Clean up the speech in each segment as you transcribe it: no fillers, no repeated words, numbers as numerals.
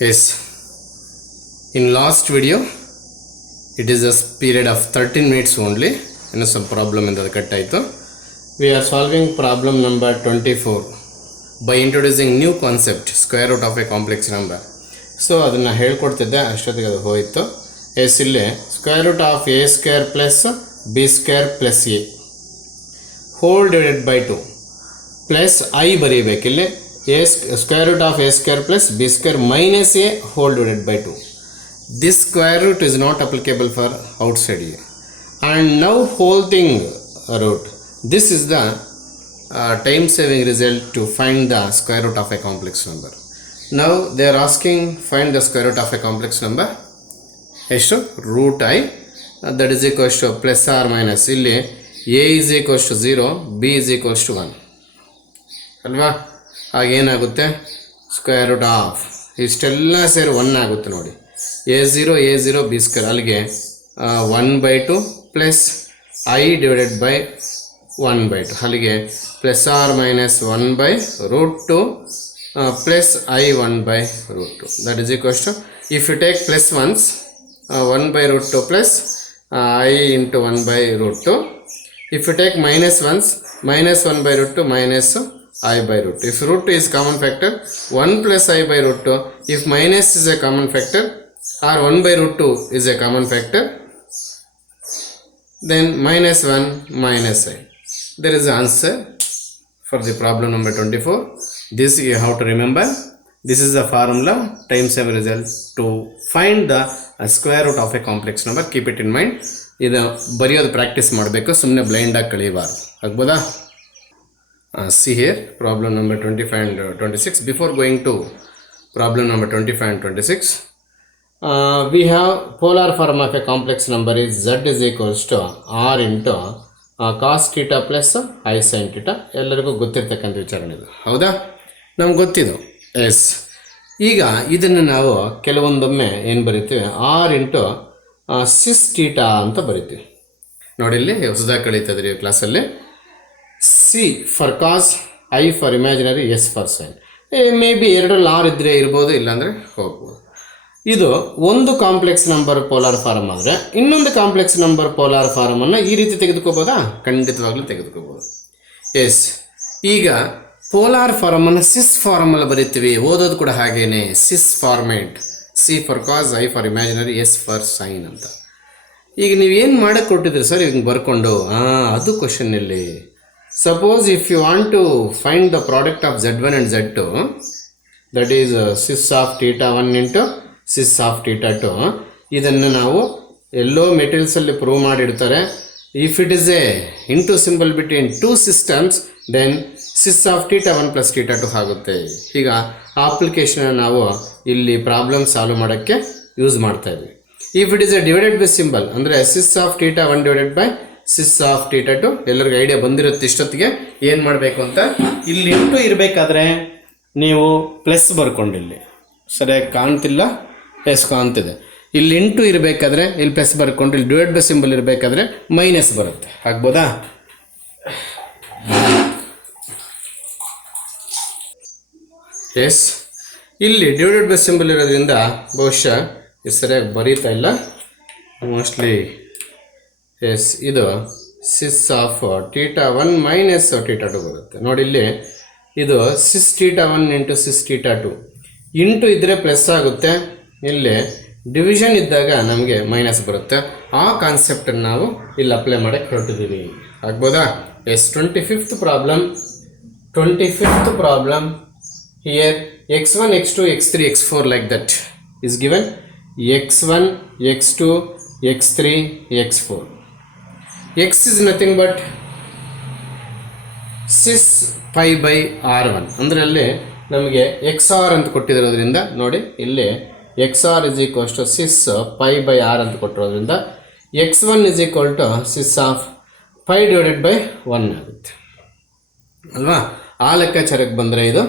Yes, in last video it is a period of 13 minutes only. In some problem in the cut aito. We are solving problem number 24 by introducing new concept square root of a complex number. So ಅದನ್ನ ಹೇಳ್ಕೊಡ್ತಿದ್ದೆ ಅಷ್ಟೊತ್ತಿಗೆ ಅದು ಹೋಯಿತು. Yes ಇಲ್ಲಿ square root of a square plus b square plus a whole divided by 2 plus I ಬರೀಬೇಕಿಲ್ಲಿ a square root of a square plus b square minus a whole divided by 2. This square root is not applicable for outside a. And now whole thing root. This is the time saving result to find the square root of a complex number. Now they are asking find the square root of a complex number. Root I that is equals to plus or minus. Illi a is equals to 0, b is equals to 1. ಅಲ್ವಾ ಆಗೇನಾಗುತ್ತೆ square root of ಇಷ್ಟೆಲ್ಲ ಸೇರಿ 1 ಆಗುತ್ತೆ ನೋಡಿ. a0 b square ಅಲ್ಲಿಗೆ 1/2 plus I divided by 1/2 ಅಲ್ಲಿಗೆ plus or minus 1/√2 plus I 1/√2 that is equals to if you take plus ones 1/√2 plus I into 1/√2. If you take minus ones minus 1/√2 minus I by root 2. If root 2 is common factor, 1 plus I by root 2. If minus is a common factor or 1 by root 2 is a common factor, then minus 1 minus I. There is an answer for the problem number 24. This you have to remember. This is the formula time saver result to find the square root of a complex number. Keep it in mind. ಇದು ಬರೆಯೋದು practice ಮಾಡಬೇಕು, ಸುಮ್ಮನೆ ಬ್ಲೈಂಡಾಗಿ ಕಳಿಬಾರ್ದು. ಆಗ್ಬೋದಾ? See here problem number 25 and 26. Before going to problem number 25 and 26, we have polar form of a complex number is z is equals to r into cos theta plus I sin theta. ಎಲ್ಲರಿಗೂ ಗೊತ್ತಿರ್ತಕ್ಕಂಥ ವಿಚಾರಣೆ ಇದು, ಹೌದಾ? ನಮ್ಗೆ ಗೊತ್ತಿದ್ದು. S, ಈಗ ಇದನ್ನು ನಾವು ಕೆಲವೊಂದೊಮ್ಮೆ ಏನು ಬರಿತೀವಿ, ಆರ್ ಇಂಟು ಸಿಸ್ ಥೀಟಾ ಅಂತ ಬರಿತೀವಿ. ನೋಡಿ ಇಲ್ಲಿ ಹೊಸದಾಗಿ ಕಳೀತದ್ರಿ ಕ್ಲಾಸಲ್ಲಿ. C for cos, I for imaginary, S for sine. Maybe ಎರಡರಲ್ಲಿ ಆರ್ ಇದ್ದರೆ ಇರ್ಬೋದು, ಇಲ್ಲಾಂದರೆ ಹೋಗ್ಬೋದು. ಇದು ಒಂದು ಕಾಂಪ್ಲೆಕ್ಸ್ ನಂಬರ್ ಪೋಲಾರ್ ಫಾರಮ್ ಆದರೆ ಇನ್ನೊಂದು ಕಾಂಪ್ಲೆಕ್ಸ್ ನಂಬರ್ ಪೋಲಾರ್ ಫಾರಮನ್ನು ಈ ರೀತಿ ತೆಗೆದುಕೋಬೋದಾ? ಖಂಡಿತವಾಗ್ಲೂ ತೆಗೆದುಕೋಬೋದು. ಎಸ್, ಈಗ ಪೋಲಾರ್ ಫಾರಮನ್ನು ಸಿಸ್ ಫಾರಮಲ್ಲಿ ಬರಿತೀವಿ, ಓದೋದು ಕೂಡ ಹಾಗೇನೆ cis format. C for cos, I for imaginary, S for sine ಅಂತ. ಈಗ ನೀವೇನು ಮಾಡೋಕ್ಕೆ ಕೊಟ್ಟಿದ್ರಿ ಸರ್ ಹಿಂಗೆ ಬರ್ಕೊಂಡು? ಅದು ಕ್ವಶನ್ ಇಲ್ಲಿ. Suppose if you want to find the product of z1 and z2, that is cis of theta 1 into cis of theta 2, ಇದನ್ನು ನಾವು ಎಲ್ಲೋ ಮೆಟೀರಿಯಲ್ಸಲ್ಲಿ ಪ್ರೂವ್ ಮಾಡಿರ್ತಾರೆ. If it is a into symbol between two systems, then cis of theta 1 plus theta 2 ಆಗುತ್ತೆ. ಈಗ ಆ application ನಾವು ಇಲ್ಲಿ ಪ್ರಾಬ್ಲಮ್ ಸಾಲ್ವ್ ಮಾಡೋಕ್ಕೆ ಯೂಸ್ ಮಾಡ್ತಾ ಇದ್ವಿ. If it is a divided by symbol ಅಂದರೆ cis of theta 1 divided by cis of theta 2, ಎಲ್ಲರಿಗೂ ಐಡಿಯಾ ಬಂದಿರುತ್ತೆ ಇಷ್ಟೊತ್ತಿಗೆ ಏನು ಮಾಡಬೇಕು ಅಂತ. ಇಲ್ಲಿ ಇಂಟು ಇರಬೇಕಾದ್ರೆ ನೀವು ಪ್ಲಸ್ ಬರ್ಕೊಂಡಿಲ್ಲಿ, ಸರಿಯಾಗಿ ಕಾಣ್ತಿಲ್ಲ, ಎಸ್ ಕಾಣ್ತಿದೆ. ಇಲ್ಲಿ ಇಂಟು ಇರಬೇಕಾದ್ರೆ ಇಲ್ಲಿ ಪ್ಲಸ್ ಬರ್ಕೊಂಡು, ಇಲ್ಲಿ ಡಿವೈಡ್ ಬೈ ಸಿಂಬಲ್ ಇರಬೇಕಾದ್ರೆ ಮೈನಸ್ ಬರುತ್ತೆ. ಆಗ್ಬೋದಾ? ಎಸ್, ಇಲ್ಲಿ ಡಿವೈಡೆಡ್ ಬೈ ಸಿಂಬಲ್ ಇರೋದ್ರಿಂದ ಬಹುಶಃ ಇದು ಸರಿಯಾಗಿ ಬರೀತಾ ಇಲ್ಲ ಮೋಸ್ಟ್ಲಿ. ಎಸ್, ಇದು ಸಿಸ್ ಆಫ್ ಥೀಟಾ 1 ಮೈನಸ್ ಥೀಟಾ 2 ಬರುತ್ತೆ. ನೋಡಿ ಇಲ್ಲಿ ಇದು ಸಿಸ್ ಥೀಟಾ 1 ಇಂಟು ಸಿಸ್ ಥೀಟಾ 2 ಇಂಟು ಇದ್ದರೆ ಪ್ಲಸ್ ಆಗುತ್ತೆ, ಇಲ್ಲಿ ಡಿವಿಷನ್ ಇದ್ದಾಗ ನಮಗೆ ಮೈನಸ್ ಬರುತ್ತೆ. ಆ ಕಾನ್ಸೆಪ್ಟನ್ನು ನಾವು ಇಲ್ಲಿ ಅಪ್ಲೈ ಮಾಡೋಕ್ಕೆ ಹೊರಟಿದ್ದೀವಿ. ಆಗ್ಬೋದಾ? Yes, 25th problem here x1 x2 x3 x4 like that is given. x1 x2 x3 x4. x is nothing but cis pi by r1 ಅಂದರೆ ಅಲ್ಲಿ ನಮಗೆ xr ಅಂತ ಕೊಟ್ಟಿರೋದ್ರಿಂದ ನೋಡಿ ಇಲ್ಲಿ xr is equals to cis pi by r ಅಂತ ಕೊಟ್ಟಿರೋದ್ರಿಂದ x1 is equal to cis of pi divided by 1 ಆಗುತ್ತೆ ಅಲ್ವಾ? ಆ ಲೆಕ್ಕಾಚಾರಕ್ಕೆ ಬಂದರೆ ಇದು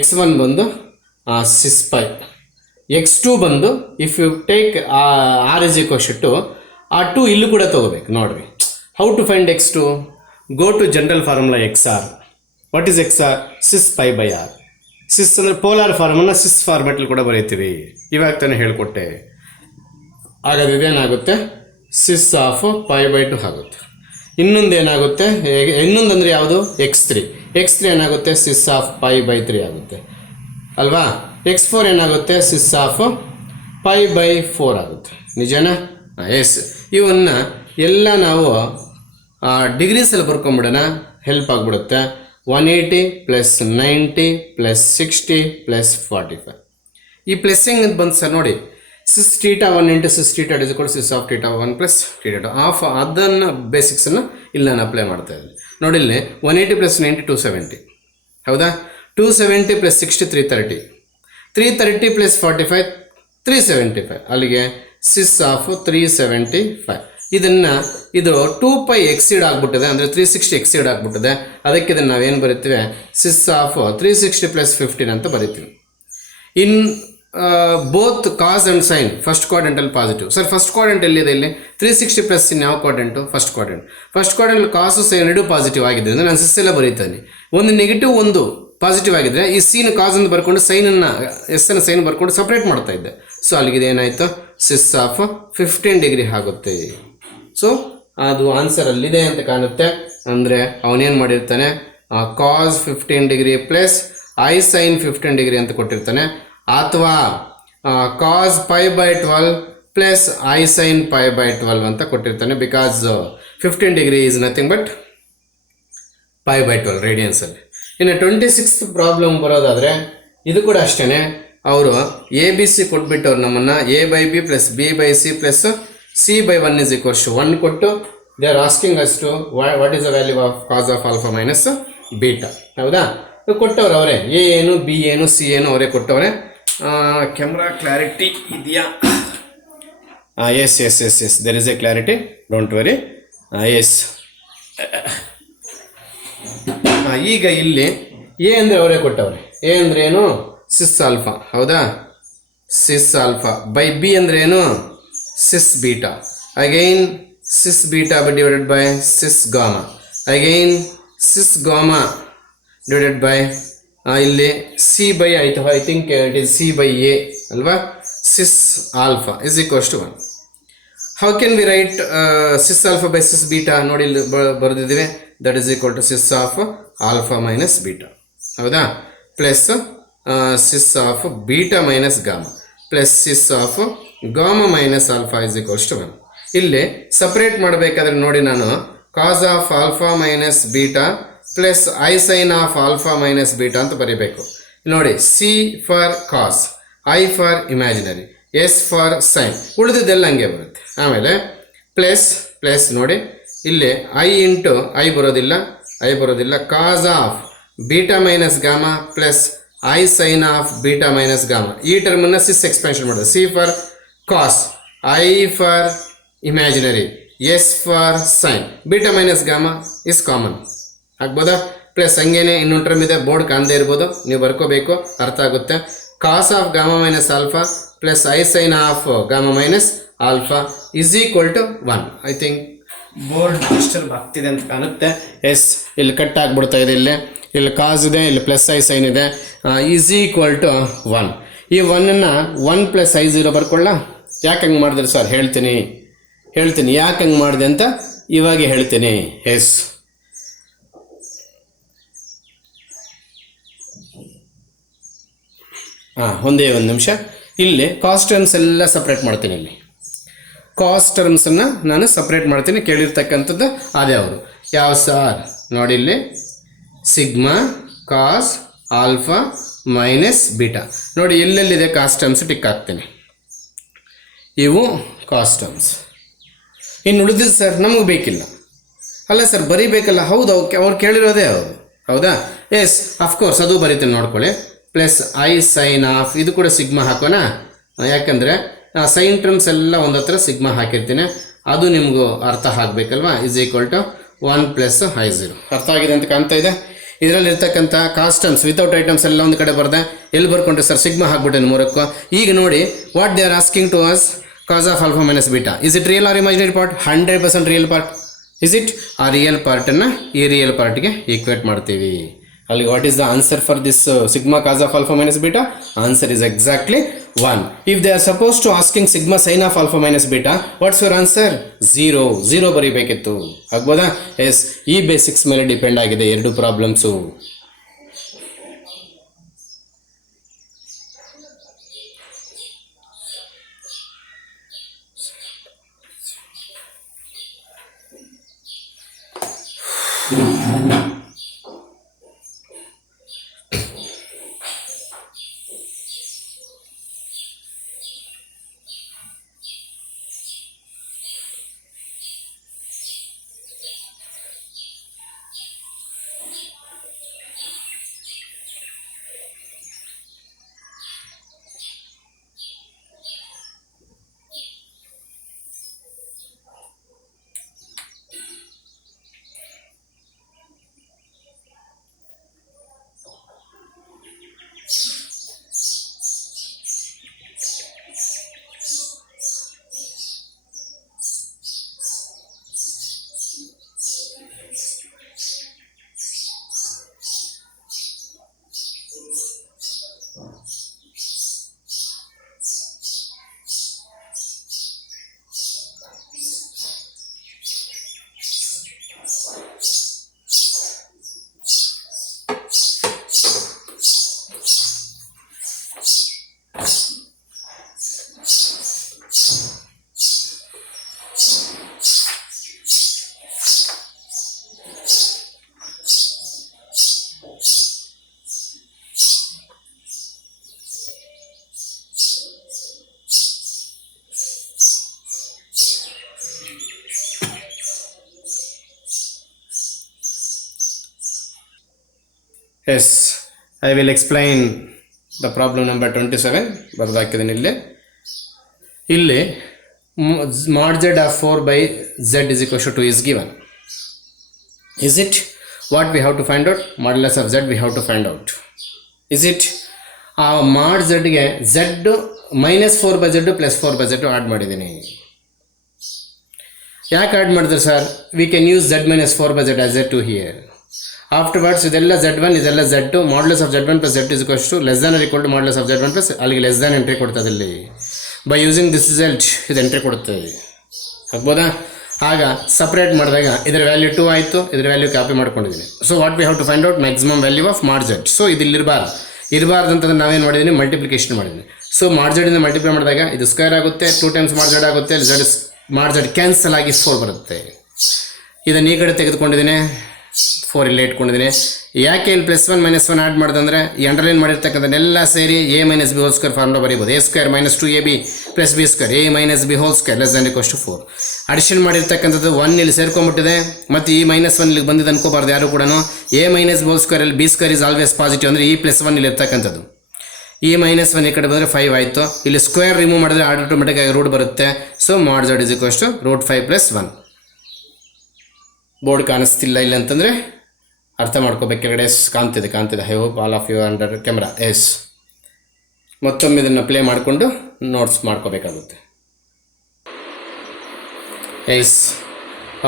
x1 ಬಂದು cis pi, x2 ಬಂದು if you take r is equals to ಆ 2 ಇಲ್ಲೂ ಕೂಡ ತಗೋಬೇಕು. ನೋಡ್ರಿ, how to find x2? Go to general formula xr. What is xr? Cis pi by r. ಸಿಸ್ ಅಂದರೆ ಪೋಲಾರ್ ಫಾರ್ಮನ್ನು ಸಿಸ್ ಫಾರ್ಮೆಟಲ್ಲಿ ಕೂಡ ಬರೀತೀವಿ. ಇವಾಗ ತಾನೇ ಹೇಳಿಕೊಟ್ಟೆ. ಹಾಗಾದ್ರೆ ಇದೇನಾಗುತ್ತೆ, ಸಿಸ್ ಆಫ್ π/2 ಆಗುತ್ತೆ. ಇನ್ನೊಂದು ಏನಾಗುತ್ತೆ, ಇನ್ನೊಂದಂದರೆ ಯಾವುದು, x3 ಏನಾಗುತ್ತೆ, ಸಿಸ್ ಆಫ್ π/3 ಆಗುತ್ತೆ ಅಲ್ವಾ. x4 ಏನಾಗುತ್ತೆ, ಸಿಸ್ ಆಫ್ π/4 ಆಗುತ್ತೆ. ನಿಜನಾ? ಎಸ್. ಇವನ್ನ ಎಲ್ಲ ನಾವು ಡಿಗ್ರೀಸಲ್ಲಿ ಬರ್ಕೊಂಬಿಡೋಣ, ಹೆಲ್ಪ್ ಆಗಿಬಿಡುತ್ತೆ. 180 + 90 + 60 + 45. ಈ ಪ್ಲಸ್ಸಿಂಗ್ ಬಂದು ಸರ್ ನೋಡಿ, ಸಿಸ್ θ1 × ಸಿಸ್ θ2 = ಸಿಸ್ ಆಫ್ θ1 + θ2 ಆಫ್. ಅದನ್ನು ಬೇಸಿಕ್ಸನ್ನು ಇಲ್ಲಿ ನಾನು ಅಪ್ಲೈ ಮಾಡ್ತಾ ಇದ್ದೀನಿ ನೋಡಿ. ಇಲ್ಲಿ 180 + 90 270 ಹೌದಾ. 270 + 60 330, 330 + 45 375. ಅಲ್ಲಿಗೆ ಸಿಸ್ ಆಫ್ 375. ಇದು 2π ಎಕ್ಸೀಡ್ ಆಗಿಬಿಟ್ಟಿದೆ, ಅಂದರೆ 360 ಎಕ್ಸೀಡ್ ಆಗಿಬಿಟ್ಟಿದೆ. ಅದಕ್ಕೆ ಇದನ್ನು ನಾವೇನು ಬರಿತೀವಿ, ಸಿಸ್ ಆಫ್ 360 + 15 ಅಂತ ಬರಿತೀವಿ. In both cos and sine first ಕ್ವಾಡ್ರೆಂಟಲ್ಲಿ ಪಾಸಿಟಿವ್. ಸರ್ ಫಸ್ಟ್ ಕ್ವಾಡ್ರೆಂಟ್ ಎಲ್ಲಿದೆ, ಇಲ್ಲಿ 360 ಪ್ಲಸ್ ಇನ್ ಯಾವ quadrant, first quadrant. First quadrant cos sine ಎರಡೂ ಪಾಸಿಟಿವ್ ಆಗಿದೆ ಅಂದರೆ ನಾನು ಸಿಸ್ ಎಲ್ಲ ಬರೀತಾನೆ. ಒಂದು ನೆಗೆಟಿವ್ ಒಂದು ಪಾಸಿಟಿವ್ ಆಗಿದ್ರೆ ಈ ಸೀನ್ ಕಾಸ್ ಅಂತ ಬರ್ಕೊಂಡು ಸೈನನ್ನು ಎಸ್ಸನ್ನು ಸೈನ್ ಬರ್ಕೊಂಡು ಸಪ್ರೇಟ್ ಮಾಡ್ತಾ ಇದ್ದೆ. ಸೊ ಅಲ್ಲಿಗೆ ಏನಾಯಿತು, ಸಿಸ್ ಆಫ್ 15 ಡಿಗ್ರಿ ಆಗುತ್ತೆ. ಸೊ ಅದು ಆನ್ಸರಲ್ಲಿದೆ ಅಂತ ಕಾಣುತ್ತೆ. ಅಂದರೆ ಅವನೇನು ಮಾಡಿರ್ತಾನೆ, cos 15 degree plus I sine 15 degree ಅಂತ ಕೊಟ್ಟಿರ್ತಾನೆ, ಅಥವಾ ಕಾಸ್ π/12 ಪ್ಲಸ್ ಐ ಸೈನ್ π/12 ಅಂತ ಕೊಟ್ಟಿರ್ತಾನೆ. Because 15 degree is nothing but π/12 ರೇಡಿಯನ್ಸಲ್ಲಿ. ಇನ್ನು 26th ಪ್ರಾಬ್ಲಮ್ ಬರೋದಾದರೆ ಇದು ಕೂಡ ಅಷ್ಟೇ. ಅವರು ABC ಕೊಟ್ಬಿಟ್ಟವ್ರು ನಮ್ಮನ್ನು A/B + B/C + C/1 = 1 ಕೊಟ್ಟು they are asking us to what is the value of cos of alpha minus beta. ಹೌದಾ, ಕೊಟ್ಟವ್ರು ಅವರೇ. ಎ ಏನು, ಬಿ ಏನು, ಸಿ ಏನು ಅವರೇ ಕೊಟ್ಟವ್ರೆ. ಕ್ಯಾಮ್ರಾ ಕ್ಲಾರಿಟಿ ಇದೆಯಾ? Yes yes yes yes there is a clarity, don't worry. Yes. ಈಗ ಇಲ್ಲಿ ಎ ಅಂದರೆ ಅವರೇ ಕೊಟ್ಟವ್ರೆ. ಎ ಅಂದರೆ ಏನು, ಸಿಸ್ ಆಲ್ಫಾ. ಹೌದಾ, ಸಿಸ್ ಆಲ್ಫಾ. ಬೈ ಬಿ ಅಂದರೆ ಏನು, cis beta. Again cis beta divided by cis gamma. Again cis gamma divided by ಇಲ್ಲಿ C/, ಆಯಿತು. I think it is C/A ಅಲ್ವಾ. Cis alpha is equals to 1. How can we write cis alpha by cis beta? ನೋಡಿ ಇಲ್ಲಿ ಬರೆದಿದ್ದೀವಿ. That is equal to cis of alpha minus beta. ಹೌದಾ, plus cis of beta minus gamma plus cis of gamma minus alpha is equals to 1. ಇಲ್ಲಿ separate ಮಾಡಬೇಕಾದ್ರೆ ನೋಡಿ, ನಾನು cos of alpha minus beta plus I sine of alpha minus beta ಅಂತ ಬರೀಬೇಕು. ನೋಡಿ, C for cos, I for imaginary, S for sine, ಉಳಿದಿದ್ದೆಲ್ಲ ಹಂಗೆ ಬರುತ್ತೆ. ಆಮೇಲೆ ಪ್ಲಸ್ ಪ್ಲಸ್ ನೋಡಿ, ಇಲ್ಲಿ ಐ ಇಂಟು ಐ ಬರೋದಿಲ್ಲ. Cos of beta minus gamma plus I sine of beta minus gamma. ಈ ಟರ್ಮನ್ನು ಸಿಸ್ ಎಕ್ಸ್ಪೆನ್ಷನ್ ಮಾಡೋದು. C for cos, I for imaginary, S for sine, beta minus gamma is common. ಆಗ್ಬೋದಾ? Plus ಹಂಗೇನೆ ಇನ್ನೊಂದು term ಇದೆ, board ಕಾಣದೇ ಇರ್ಬೋದು, ನೀವು ಬರ್ಕೋಬೇಕು, ಅರ್ಥ ಆಗುತ್ತೆ. Cos of gamma minus alpha plus I sine of gamma minus alpha is equal to 1. I think board disturb ಆಗ್ತಿದೆ ಅಂತ ಕಾಣುತ್ತೆ. ಎಸ್, ಇಲ್ಲಿ ಕಟ್ ಆಗಿಬಿಡ್ತಾ ಇದೆ. ಇಲ್ಲಿ ಕಾಸ್ ಇದೆ, ಇಲ್ಲಿ ಪ್ಲಸ್ ಐ ಸೈನ್ ಇದೆ. Is equal to 1. ಈ 1ಅನ್ನು 1 + I0 ಬರ್ಕೊಳ್ಳ. ಯಾಕೆ ಹಂಗೆ ಮಾಡಿದ್ರೆ ಸರ್? ಹೇಳ್ತೀನಿ ಯಾಕೆ ಹಂಗೆ ಮಾಡಿದೆ ಅಂತ ಇವಾಗ ಹೇಳ್ತೀನಿ. ಎಸ್, ಒಂದೇ ಒಂದು ನಿಮಿಷ. ಇಲ್ಲಿ ಕಾಸ್ಟ್ ಟರ್ಮ್ಸ್ ಎಲ್ಲ ಸಪ್ರೇಟ್ ಮಾಡ್ತೀನಿ. ಇಲ್ಲಿ ಕಾಸ್ಟ್ ಟರ್ಮ್ಸನ್ನು ನಾನು ಸಪ್ರೇಟ್ ಮಾಡ್ತೀನಿ. ಕೇಳಿರ್ತಕ್ಕಂಥದ್ದು ಅದೇ ಅವರು ಯಾವ ಸಾರ್ ನೋಡಿ, ಇಲ್ಲಿ sigma cos alpha minus beta. ನೋಡಿ ಎಲ್ಲೆಲ್ಲಿದೆ ಕಾಸ್ಟ್ ಟರ್ಮ್ಸ್ ಟಿಕ್ ಹಾಕ್ತೀನಿ. ಇವು ಕಾಸ್ಟ್ ಟರ್ಮ್ಸ್. ಇನ್ನು ಉಳಿದಿದ್ದು ಸರ್ ನಮಗೆ ಬೇಕಿಲ್ಲ ಅಲ್ಲ ಸರ್, ಬರೀಬೇಕಲ್ಲ. ಹೌದು, ಅವ್ರು ಕೇಳಿರೋದೇ ಅವರು. ಹೌದಾ? ಎಸ್, ಅಫ್ಕೋರ್ಸ್ ಅದು ಬರೀತೀನಿ, ನೋಡ್ಕೊಳ್ಳಿ. ಪ್ಲಸ್ ಐ ಸೈನ್ ಆಫ್, ಇದು ಕೂಡ ಸಿಗ್ಮಾ ಹಾಕೋಣ. ಯಾಕಂದರೆ ಸೈನ್ ಟರ್ಮ್ಸ್ ಎಲ್ಲ ಒಂದು ಹತ್ರ ಸಿಗ್ಮಾ ಹಾಕಿರ್ತೀನಿ, ಅದು ನಿಮಗೂ ಅರ್ಥ ಆಗಬೇಕಲ್ವಾ. Is equal to 1 + I0. ಅರ್ಥ ಆಗಿದೆ ಅಂತ ಕಾಣ್ತಾ ಇದೆ. ಇದರಲ್ಲಿರ್ತಕ್ಕಂಥ ಕಾಸ್ಟ್ ಟರ್ಮ್ಸ್ ವಿತೌಟ್ ಐಟಮ್ಸ್ ಎಲ್ಲ ಒಂದು ಕಡೆ ಬರ್ದೆ. ಎಲ್ಲಿ ಬರ್ಕೊಂಡ್ರೆ ಸರ್? ಸಿಗ್ಮಾ ಹಾಕ್ಬಿಟ್ಟೆ ಮೂರಕ್ಕೂ. ಈಗ ನೋಡಿ, what they are asking to us, cos of alpha minus beta. Is it real or imaginary part? 100% real part. Is it? ಆ ರಿಯಲ್ ಪಾರ್ಟನ್ನು ಈ ರಿಯಲ್ ಪಾರ್ಟ್ಗೆ ಈಕ್ವೇಟ್ ಮಾಡ್ತೀವಿ. ಅಲ್ಲಿ what is the answer for this sigma cos of alpha minus beta? Answer is exactly 1. If they are supposed to asking sigma sin of alpha minus beta, what's your answer? 0 ಬರೀಬೇಕಿತ್ತು. ಆಗ್ಬೋದಾ? S, ಈ basics ಮೇಲೆ depend ಆಗಿದೆ ಎರಡು problems. Yes, I will explain the problem number 27. ಬರೆದಾಕಿದ್ದೀನಿ ಇಲ್ಲಿ mod z of 4 by z is equal to 2 is given. Is it? What we have to find out? Modulus of z we have to find out. Is it? mod z ಗೆ z minus 4 by z plus 4 by z add ಮಾಡಿದ್ದೀನಿ. ಯಾಕೆ add ಮಾಡಿದ್ರೆ sir? We can use z minus 4 by z as z2 here. Afterwards ಇದೆಲ್ಲ z1 ಇದೆಲ್ಲ z2 modulus of z1 plus z2 is equal to less than or equal to modulus of z1 plus ಅಲ್ಲಿಗೆ less than entry ಕೊಡ್ತದೆ. ಇಲ್ಲಿ by using this result ಇದು entry ಕೊಡುತ್ತದೆ. ಆಗ್ಬೋದಾ? ಆಗ separate ಮಾಡಿದಾಗ ಇದರ ವ್ಯಾಲ್ಯೂ 2 ಆಯಿತು, ಇದರ ವ್ಯಾಲ್ಯೂ ಕಾಪಿ ಮಾಡ್ಕೊಂಡಿದ್ದೀನಿ. So what we have to find out maximum value of mod z. So ಇದು ಇರಬಾರ್ದು ಅಂತಂದ್ರೆ ನಾವೇನು ಮಾಡಿದ್ದೀನಿ, ಮಲ್ಟಿಪ್ಲಿಕೇಶನ್ ಮಾಡಿದ್ದೀನಿ. ಸೊ mod z ಇಂದ ಮಲ್ಟಿಪ್ಲೈ ಮಾಡಿದಾಗ ಇದು ಸ್ಕ್ವೇರ್ ಆಗುತ್ತೆ, 2 ಟೈಮ್ಸ್ mod z ಆಗುತ್ತೆ, mod z ಕ್ಯಾನ್ಸಲ್ ಆಗಿ 4 ಬರುತ್ತೆ. ಇದನ್ನು ಈ ಕಡೆ ತೆಗೆದುಕೊಂಡಿದ್ದೀನಿ, 4 ಇಲ್ಲೇ ಇಟ್ಕೊಂಡಿದ್ದೀನಿ. ಯಾಕೆ ಇಲ್ಲಿ +1 -1 ಆ್ಯಡ್ ಮಾಡಿದಂದರೆ ಈ ಅಂಡರ್ಲೈನ್ ಮಾಡಿರ್ತಕ್ಕಂಥದ್ದೆಲ್ಲ ಸೇರಿ a - b whole square formula ಬರೀಬೋದು. a² - 2ab + b² a - b whole square less than equals to 4. Addition ಮಾಡಿರ್ತಕ್ಕಂಥದ್ದು 1 ಇಲ್ಲಿ ಸೇರ್ಕೊಂಡ್ಬಿಟ್ಟಿದೆ, ಮತ್ತು ಈ -1 ಇಲ್ಲಿಗೆ ಬಂದಿದ್ದು ಅನ್ಕೋಬಾರ್ದು ಯಾರು ಕೂಡ. a - b ಹೋಲ್ ಸ್ಕ್ವೇರ್ ಅಲ್ಲಿ b² ಇಸ್ ಆಲ್ವೇಸ್ ಪಾಸಿಟಿವ್, ಅಂದರೆ ಈ +1 ಇಲ್ಲಿ ಇರ್ತಕ್ಕಂಥದ್ದು. ಈ -1 ಈ ಕಡೆ ಬಂದರೆ 5 ಆಯಿತು. ಇಲ್ಲಿ ಸ್ಕ್ವೇರ್ ರಿಮೂವ್ ಮಾಡಿದ್ರೆ ಆಟೋಮೆಟಿಕ್ ಆಗಿ ರೂಟ್ ಬರುತ್ತೆ. So mod z is equals to √5 + 1. Board ಕಾಣಿಸ್ತಿಲ್ಲ ಇಲ್ಲ ಅಂತಂದರೆ ಅರ್ಥ ಮಾಡ್ಕೋಬೇಕು. ಕೆಳಗಡೆ ಕಾಣ್ತಿದೆ. I hope all of you under camera. Yes, ಮತ್ತೊಮ್ಮೆ ಇದನ್ನು ಪ್ಲೇ ಮಾಡಿಕೊಂಡು ನೋಟ್ಸ್ ಮಾಡ್ಕೋಬೇಕಾಗುತ್ತೆ. Yes,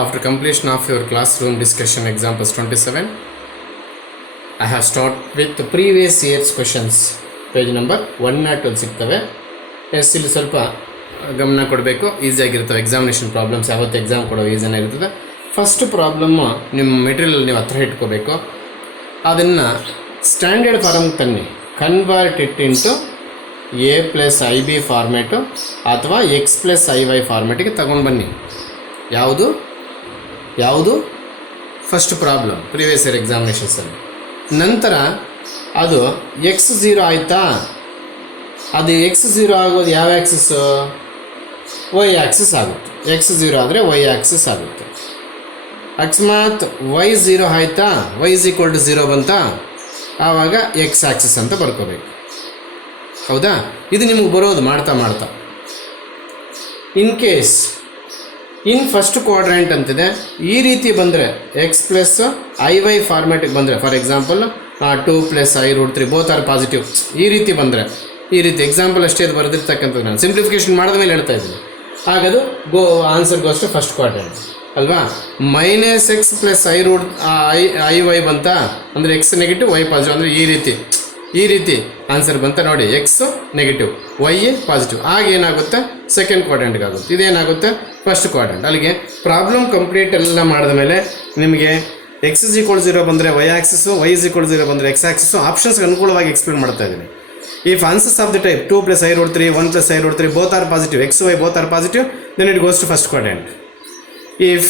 after completion of your classroom discussion examples 27, I have start with previous years questions. Page number 102 ಸಿಗ್ತವೆ. ಎಸ್, ಇಲ್ಲಿ ಸ್ವಲ್ಪ ಗಮನ ಕೊಡಬೇಕು. ಈಸಿಯಾಗಿರ್ತವೆ ಎಕ್ಸಾಮಿನೇಷನ್ ಪ್ರಾಬ್ಲಮ್ಸ್. ಯಾವತ್ತು ಎಕ್ಸಾಮ್ ಕೊಡೋ ಈಸಿಯಾಗಿ ಇರ್ತದೆ. ಫಸ್ಟ್ ಪ್ರಾಬ್ಲಮ್ಮು ನಿಮ್ಮ ಮೆಟೀರಿಯಲ್ ನೀವು ಹತ್ರ ಇಟ್ಕೋಬೇಕು. ಅದನ್ನು ಸ್ಟ್ಯಾಂಡರ್ಡ್ ಫಾರ್ಮ್ಗೆ ತನ್ನಿ. Convert it into a + ib format ಅಥವಾ x + iy ಫಾರ್ಮೇಟಿಗೆ ತಗೊಂಡು ಬನ್ನಿ. ಯಾವುದು ಫಸ್ಟ್ ಪ್ರಾಬ್ಲಮ್ ಪ್ರೀವಿಯಸ್ ಇಯರ್ ಎಕ್ಸಾಮಿನೇಷನ್ಸಲ್ಲಿ. ನಂತರ ಅದು x0 ಆಯಿತಾ? ಅದು x0 ಆಗೋದು ಯಾವ ಆ್ಯಕ್ಸಿಸ್ಸು? y ಆ್ಯಕ್ಸಿಸ್ ಆಗುತ್ತೆ. x0 ಆದರೆ y ಆ್ಯಕ್ಸಿಸ್ ಆಗುತ್ತೆ. ಅಕಸ್ಮಾತ್ y0 ಆಯಿತಾ? y = 0 ಬಂತಾ? ಆವಾಗ x ಆ್ಯಕ್ಸಿಸ್ ಅಂತ ಬರ್ಕೋಬೇಕು. ಹೌದಾ? ಇದು ನಿಮಗೆ ಬರೋದು ಮಾಡ್ತಾ. ಇನ್ ಕೇಸ್ ಫಸ್ಟ್ ಕ್ವಾಡ್ರೆಂಟ್ ಅಂತಿದೆ, ಈ ರೀತಿ ಬಂದರೆ x + iy ಫಾರ್ಮ್ಯಾಟಿಗೆ ಬಂದರೆ, for example 2 + i√3 both are positive, ಈ ರೀತಿ ಬಂದರೆ, ಈ ರೀತಿ ಎಕ್ಸಾಂಪಲ್ ಅಷ್ಟೇ ಅದು ಬರೆದಿರ್ತಕ್ಕಂಥದ್ದು. ನಾನು ಸಿಂಪ್ಲಿಫಿಕೇಶನ್ ಮಾಡಿದ ಮೇಲೆ ಹೇಳ್ತಾ ಇದ್ದೀನಿ. ಹಾಗದು answer goes to first quadrant. ಅಲ್ವಾ. Minus X plus I Y ಬಂತ ಅಂದರೆ ಎಕ್ಸ್ ನೆಗೆಟಿವ್ ವೈ ಪಾಸಿಟಿವ್, ಅಂದರೆ ಈ ರೀತಿ ಆನ್ಸರ್ ಬಂತ ನೋಡಿ. ಎಕ್ಸ್ ನೆಗೆಟಿವ್ ವೈ ಪಾಸಿಟಿವ್, ಆಗ ಏನಾಗುತ್ತೆ ಸೆಕೆಂಡ್ ಕ್ವಾಡ್ರೆಂಟ್ಗೆ ಆಗುತ್ತೆ. ಇದೇನಾಗುತ್ತೆ ಫಸ್ಟ್ ಕ್ವಾಡ್ರೆಂಟ್. ಅಲ್ಲಿಗೆ ಪ್ರಾಬ್ಲಮ್ ಕಂಪ್ಲೀಟ್ ಎಲ್ಲ ಮಾಡಿದ ಮೇಲೆ ನಿಮಗೆ ಎಕ್ಸ್ ಇಸ್ ಈಕ್ವಲ್ 0 ಬಂದರೆ Y axis, Y is equal 0 ಬಂದರೆ ಎಕ್ಸ್ ಆಕ್ಸಿಸು, ಆಪ್ಷನ್ಸ್ಗೆ ಅನುಕೂಲವಾಗಿ ಎಕ್ಸ್ಪ್ಲೇನ್ ಮಾಡ್ತಾ ಇದ್ದೀನಿ. If answers of the type 2 plus I root 3, 1 plus I root 3 both are positive, x, y both are positive, then it goes to first quadrant. If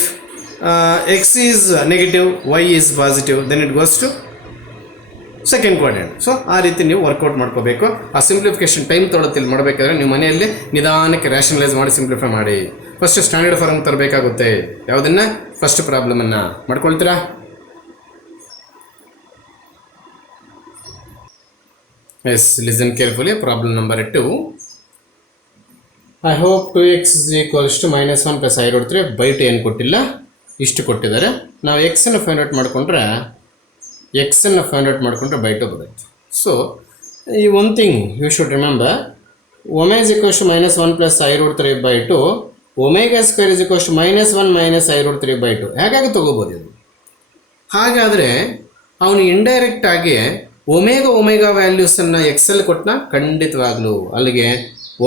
x is negative, y is positive, then it goes to second quadrant. So ಆ ರೀತಿ ನೀವು workout ಮಾಡ್ಕೋಬೇಕು. ಆ simplification time ತೊಗೊಳತ್ತಿಲ್ಲಿ ಮಾಡಬೇಕಾದ್ರೆ ನೀವು ಮನೆಯಲ್ಲಿ ನಿಧಾನಕ್ಕೆ rationalise ಮಾಡಿ ಸಿಂಪ್ಲಿಫೈ ಮಾಡಿ. ಫಸ್ಟ್ ಸ್ಟ್ಯಾಂಡರ್ಡ್ ಫಾರ್ಮ್ ತರಬೇಕಾಗುತ್ತೆ. ಯಾವುದನ್ನ ಫಸ್ಟ್ ಪ್ರಾಬ್ಲಮನ್ನು ಮಾಡ್ಕೊಳ್ತೀರಾ? Yes, listen carefully. Problem number 2. I hope 2x is equals to -1 plus I root 3 by 2 ಏನು ಕೊಟ್ಟಿಲ್ಲ, ಇಷ್ಟು ಕೊಟ್ಟಿದ್ದಾರೆ. ನಾವು ಎಕ್ಸನ್ನು ಫೈಂಡ್ ಔಟ್ ಮಾಡಿಕೊಂಡ್ರೆ ಬೈ 2 ಬರುತ್ತೆ. ಸೊ ಈ one thing you should remember, omega is equals to -1 plus I root 3 by 2, omega square is equals to -1 minus I root 3 by 2 ಹೇಗಾಗಿ ತಗೋಬೋದು ಇದು. ಹಾಗಾದರೆ ಅವನು ಇಂಡೈರೆಕ್ಟ್ ಆಗಿ ಒಮೆಗಾ ವ್ಯಾಲ್ಯೂಸನ್ನು ಎಕ್ಸೆಲ್ ಕೊಟ್ಟನ ಖಂಡಿತವಾಗ್ಲೂ ಅಲ್ಲಿಗೆ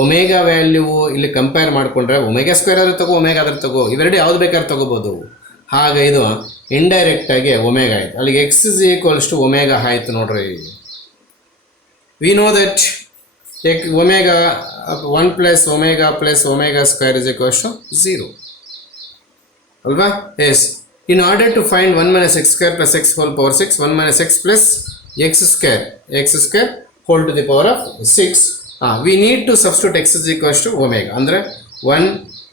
ಒಮೆಗಾ ವ್ಯಾಲ್ಯೂ ಇಲ್ಲಿ ಕಂಪೇರ್ ಮಾಡಿಕೊಂಡ್ರೆ ಒಮೆಗಾ ಸ್ಕ್ವೇರ್ ಆದರೂ ತಗೋ, ಒಮೆಗಾ ಆದರೂ ತಗೋ, ಇವೆರಡು ಯಾವ್ದು ಬೇಕಾದ್ರೂ ತಗೋಬೋದು. ಹಾಗೆ ಇದು ಇಂಡೈರೆಕ್ಟಾಗಿ ಒಮೆಗಾ ಆಯಿತು. ಅಲ್ಲಿಗೆ x is equals to omega ಆಯಿತು ನೋಡ್ರಿ. We know that omega 1 plus omega square is equals to 0 ಅಲ್ವಾ. Yes, in order to find 1 minus x square plus x whole power 6, 1 minus x plus x square whole to the power of 6, we need to substitute x is equals to omega. ಅಂದರೆ 1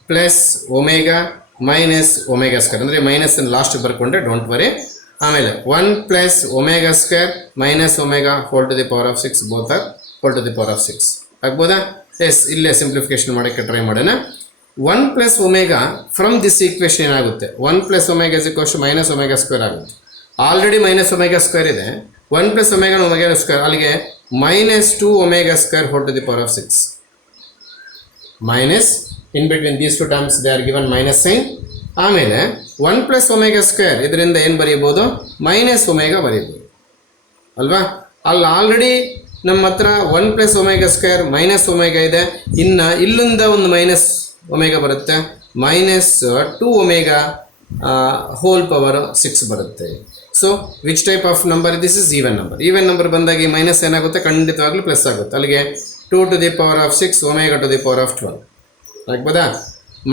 plus omega minus omega square, ಅಂದರೆ minus last ಬರ್ಕೊಂಡ್ರೆ don't worry. ಆಮೇಲೆ 1 plus omega square minus omega whole to the power of 6 both are whole to the power of 6 ಆಗ್ಬೋದಾ? S, ಇಲ್ಲೇ simplification ಮಾಡೋಕ್ಕೆ try ಮಾಡೋಣ. 1 plus omega from this equation ಏನಾಗುತ್ತೆ, 1 plus omega is equals to minus omega square ಆಗುತ್ತೆ. Already minus omega square ಇದೆ. 1 plus omega square ಅಲ್ಲಿಗೆ -2 omega square whole to the power of 6. Minus in between these two terms they are given minus sign. ಆಮೇಲೆ 1 plus omega square ಇದರಿಂದ ಏನು ಬರೀಬೋದು, minus omega ಬರೀಬೋದು ಅಲ್ವಾ. ಅಲ್ಲಿ already ನಮ್ಮ ಹತ್ರ 1 plus omega square minus omega ಇದೆ. ಇನ್ನು ಇಲ್ಲಿಂದ ಒಂದು ಮೈನಸ್ ಒಮೆಗಾ ಬರುತ್ತೆ, -2 omega whole power 6 ಬರುತ್ತೆ. So which type of number this is even number. Even number ಬಂದಾಗಿ ಮೈನಸ್ ಏನಾಗುತ್ತೆ, ಖಂಡಿತವಾಗ್ಲೂ ಪ್ಲಸ್ ಆಗುತ್ತೆ. ಅಲ್ಲಿಗೆ 2 to the power of 6 omega to the power of 12 ಆಗ್ಬೋದಾ.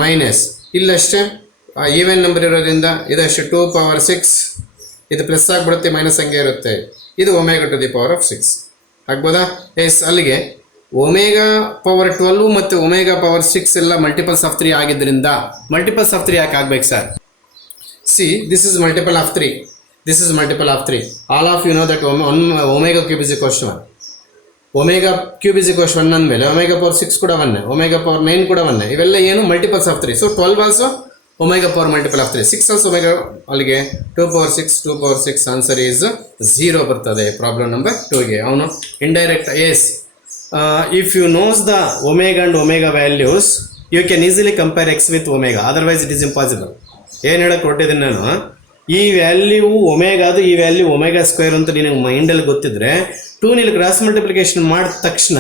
ಮೈನಸ್ ಇಲ್ಲಷ್ಟೇ ಈವನ್ ನಂಬರ್ ಇರೋದ್ರಿಂದ ಇದಷ್ಟೇ 2 power 6 ಇದು ಪ್ಲಸ್ ಆಗಿಬಿಡುತ್ತೆ, ಮೈನಸ್ ಹಂಗೆ ಇರುತ್ತೆ. ಇದು omega to the power of 6 ಆಗ್ಬೋದಾ. ಎಸ್, ಅಲ್ಲಿಗೆ ಒಮೆಗಾ ಪವರ್ 12 ಮತ್ತು ಒಮೆಗಾ ಪವರ್ 6 ಎಲ್ಲ ಮಲ್ಟಿಪಲ್ಸ್ ಆಫ್ 3 ಆಗಿದ್ದರಿಂದ ಮಲ್ಟಿಪಲ್ಸ್ ಆಫ್ 3 ಯಾಕೆ ಆಗ್ಬೇಕು sir? C, this is multiple of 3. This is multiple of 3. All of you know that omega cube is equals to 1. Omega cube is equals to 1 ಅಂದಮೇಲೆ omega power 6 ಕೂಡ 1, omega power 9 ಕೂಡ 1. ಇವೆಲ್ಲ ಏನು multiples of 3. So 12 also omega power multiple of 3. 6 also omega. ಅಲ್ಲಿಗೆ 2 power 6 answer is 0 ಬರ್ತದೆ problem number 2ಗೆ. ಅವನು indirect. Yes, if you knows the omega and omega values you can easily compare X with omega, otherwise it is impossible. ಏನು ಹೇಳಕ್ಕೆ ಹೊರಟಿದ್ದೀನಿ ನಾನು, ಈ value ಒಮೆಗಾದು ಈ value omega square ಅಂತ ನಿನಗೆ ಮೈಂಡಲ್ಲಿ ಗೊತ್ತಿದ್ರೆ 2 ಇಲ್ಲಿ ಕ್ರಾಸ್ ಮಲ್ಟಿಪ್ಲಿಕೇಶನ್ ಮಾಡಿದ ತಕ್ಷಣ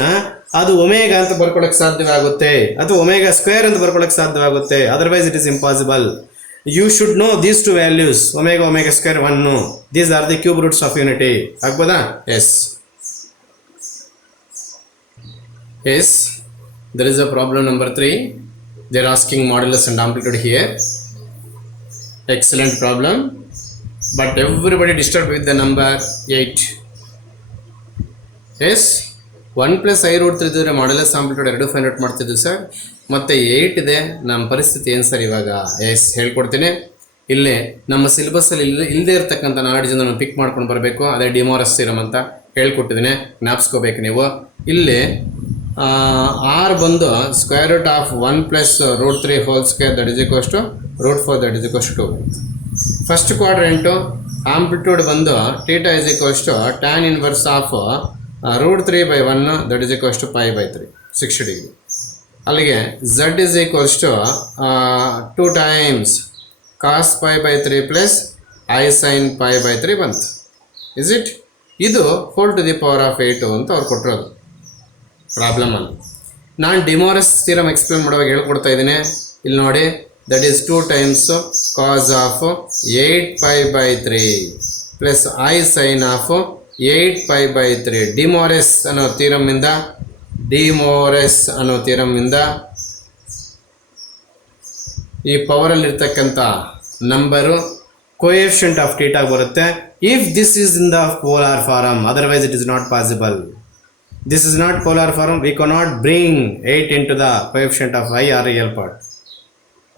ಅದು ಒಮೆಗಾ ಅಂತ ಬರ್ಕೊಳಕ್ಕೆ ಸಾಧ್ಯವಾಗುತ್ತೆ, ಅಥವಾ ಒಮೆಗಾ ಸ್ಕ್ವೇರ್ ಅಂತ ಬರ್ಕೊಳಕ್ಕೆ ಸಾಧ್ಯವಾಗುತ್ತೆ. Otherwise it is impossible. You should know these 2 values, omega square 1. These are the cube roots of unity ಆಗ್ಬೋದಾ. Yes, there is a problem number 3. They are asking modulus and amplitude here. Excellent problem, but everybody disturbed with the number 8. Yes, 1 plus I root 3 ಇದ್ದರೆ modulus amplitude 2 find out ಮಾಡ್ತಿದ್ವಿ sir. ಮತ್ತು 8 ಇದೆ, ನಮ್ಮ ಪರಿಸ್ಥಿತಿ ಏನು sir ಇವಾಗ? S, ಹೇಳ್ಕೊಡ್ತೀನಿ. ಇಲ್ಲೇ ನಮ್ಮ ಸಿಲೆಬಸ್ಸಲ್ಲಿ ಇಲ್ಲದೇ ಇರ್ತಕ್ಕಂಥ ನಾಲೆಡ್ಜನ್ನು ನಾನು ಪಿಕ್ ಮಾಡ್ಕೊಂಡು ಬರಬೇಕು. ಅದೇ ಡಿಮೋರಸ್ ಥಿಯರಮ್ ಅಂತ ಹೇಳ್ಕೊಟ್ಟಿದ್ದೀನಿ, ಜ್ಞಾಪಿಸ್ಕೋಬೇಕು ನೀವು. ಇಲ್ಲಿ ಆರ್ ಬಂದು square root of 1 plus root 3 whole square that is equals to root 4 that is equals to 2. First quadrant amplitude ಬಂದು theta is equals to tan inverse of root 3 by 1 that is equals to pi by 3, 60 degree. ಅಲ್ಲಿಗೆ z is equals to 2 times cos pi by 3 plus I sine pi by 3 ಬಂತು. Is it? ಇದು whole to the power of 8 ಅಂತ ಅವ್ರು ಕೊಟ್ಟಿರೋದು ಪ್ರಾಬ್ಲಮಲ್ಲಿ. ನಾನು ಡಿಮೋರಸ್ theorem explain ಮಾಡುವಾಗ ಹೇಳ್ಕೊಡ್ತಾ ಇದ್ದೀನಿ. ಇಲ್ಲಿ ನೋಡಿ, that is 2 times cos of 8 pi by 3 plus I sine of 8 pi by 3. De Moivre's ಅನ್ನೋ ಥಿಯರಮ್ಮಿಂದ ಈ ಪವರಲ್ಲಿರ್ತಕ್ಕಂಥ ನಂಬರು ಕೋಎಫಿಷಿಯಂಟ್ ಆಫ್ ಥೀಟಾ ಬರುತ್ತೆ. If this is in the polar form, otherwise it is not possible. This is not polar form. We cannot bring 8 into the coefficient of I or real part.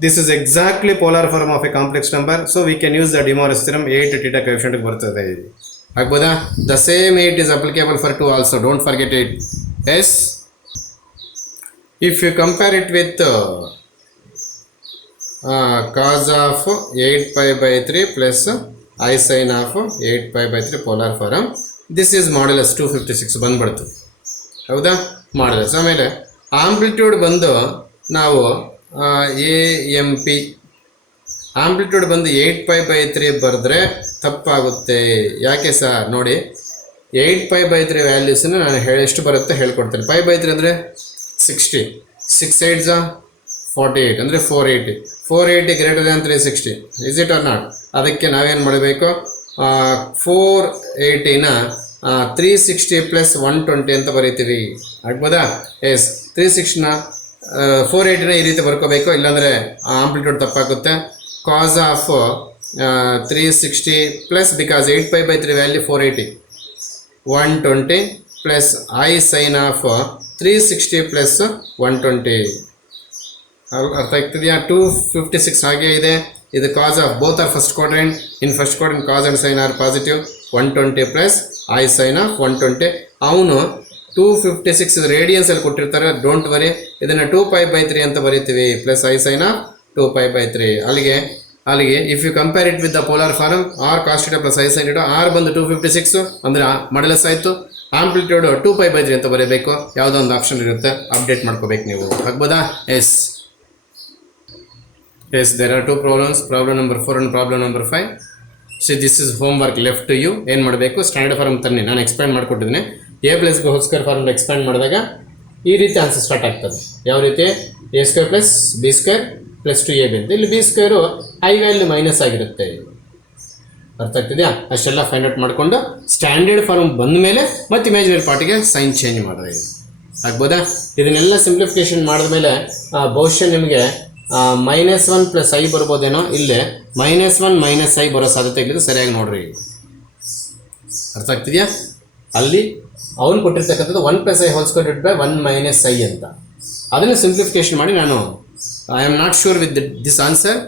This is exactly polar form of a complex number. So we can use the De Moivre's theorem. 8 theta coefficient ಬರ್ತದೆ. ಆಗ್ಬೋದಾ? The same 8 is applicable for 2 also. Don't forget it. Yes. If you compare it with cos of 8 pi by 3 plus I sin of 8 pi by 3 polar form. This is modulus 256 ಬಂದ್ಬಿಡ್ತು. ಹೌದಾ? Modulus. ಆಮೇಲೆ amplitude ಬಂದು ನಾವು AMP amplitude ಬಂದು 8 pi by 3 ಬರೆದ್ರೆ ತಪ್ಪಾಗುತ್ತೆ. ಯಾಕೆ sir? ನೋಡಿ, 8 ಪೈ ಬೈ 3 ವ್ಯಾಲ್ಯೂಸನ್ನು ನಾನು ಎಷ್ಟು ಬರುತ್ತೆ ಹೇಳ್ಕೊಡ್ತೇನೆ. ಪೈ ಬೈ 3 ಅಂದರೆ 60, 6 8 48 ಅಂದರೆ 480. 480 greater than 360. Is it or not? ಅದಕ್ಕೆ ನಾವೇನು ಮಾಡಬೇಕು? 480ನ 360 ಪ್ಲಸ್ 120 ಅಂತ ಬರೀತೀವಿ. ಆಗ್ಬೋದಾ? ಎಸ್. 360ನ 480ನ ಈ ರೀತಿ ಬರ್ಕೋಬೇಕು, ಇಲ್ಲಾಂದರೆ ಆಂಪ್ಲಿಟ್ಯೂಡ್ ತಪ್ಪಾಗುತ್ತೆ. Cos of 360 plus, because 8 pi by 3 value 480, 120 plus I sine of 360 plus 120. ಅರ್ಥ ಆಗ್ತಿದೆಯಾ? 256 ಹಾಗೆ ಇದೆ. ಇದು cos of both are first quadrant. In first quadrant cos and sine are positive. 120 plus I sine of 120. ಅವನು 256 ರೇಡಿಯನ್ಸಲ್ಲಿ ಕೊಟ್ಟಿರ್ತಾರೆ. Don't worry, ಇದನ್ನು 2 pi by 3 ಅಂತ ಬರೀತೀವಿ. Plus I sine of 2 pi by 3. ಅಲ್ಲಿಗೆ if you compare it with the polar form, R cos theta plus I sine theta, R ಬಂದು 256 ಅಂದರೆ modulus ಆಯಿತು. Amplitude 2 pi by 3 ಅಂತ ಬರೀಬೇಕು. ಯಾವುದೋ ಒಂದು ಆಪ್ಷನ್ ಇರುತ್ತೆ, ಅಪ್ಡೇಟ್ ಮಾಡ್ಕೋಬೇಕು ನೀವು. ಆಗ್ಬೋದಾ? S. Yes, there are 2 problems, problem number 4 and problem number 5. So this is homework left to you. ಏನು ಮಾಡಬೇಕು? ಸ್ಟ್ಯಾಂಡರ್ಡ್ ಫಾರ್ಮ್ ತನ್ನಿ, ನಾನು ಎಕ್ಸ್ಪ್ಯಾಂಡ್ ಮಾಡಿಕೊಟ್ಟಿದ್ದೀನಿ. A plus B whole square form expand ಮಾಡಿದಾಗ ಈ ರೀತಿ ಆನ್ಸರ್ ಸ್ಟಾರ್ಟ್ ಆಗ್ತದೆ. ಯಾವ ರೀತಿ? A square plus B square plus 2ab ಅಂತ. ಇಲ್ಲಿ B square I value minus ಆಗಿರುತ್ತೆ. ಅರ್ಥ ಆಗ್ತಿದೆಯಾ? ಅಷ್ಟೆಲ್ಲ ಫೈಂಡ್ ಔಟ್ ಮಾಡಿಕೊಂಡು ಸ್ಟ್ಯಾಂಡರ್ಡ್ ಫಾರ್ಮ್ ಬಂದ ಮೇಲೆ ಮತ್ತೆ ಇಮ್ಯಾಜಿನರಿ ಪಾರ್ಟಿಗೆ ಸೈನ್ ಚೇಂಜ್ ಮಾಡಿದ್ರೆ ಆಗ್ಬೋದಾ? ಇದನ್ನೆಲ್ಲ ಸಿಂಪ್ಲಿಫಿಕೇಶನ್ ಮಾಡಿದ್ಮೇಲೆ ಬಹುಶಃ ನಿಮಗೆ -1 ಪ್ಲಸ್ ಐ ಬರ್ಬೋದೇನೋ. ಇಲ್ಲೇ -1 ಮೈನಸ್ ಐ ಬರೋ ಸಾಧ್ಯತೆ ಇಲ್ಲಿದೆ. ಸರಿಯಾಗಿ ನೋಡ್ರಿ. ಅರ್ಥ ಆಗ್ತಿದೆಯಾ? ಅಲ್ಲಿ ಅವನು ಕೊಟ್ಟಿರ್ತಕ್ಕಂಥದ್ದು 1 plus I whole square by 1 minus I ಅಂತ. ಅದನ್ನು ಸಿಂಪ್ಲಿಫಿಕೇಶನ್ ಮಾಡಿ ನಾನು I am not sure with this answer.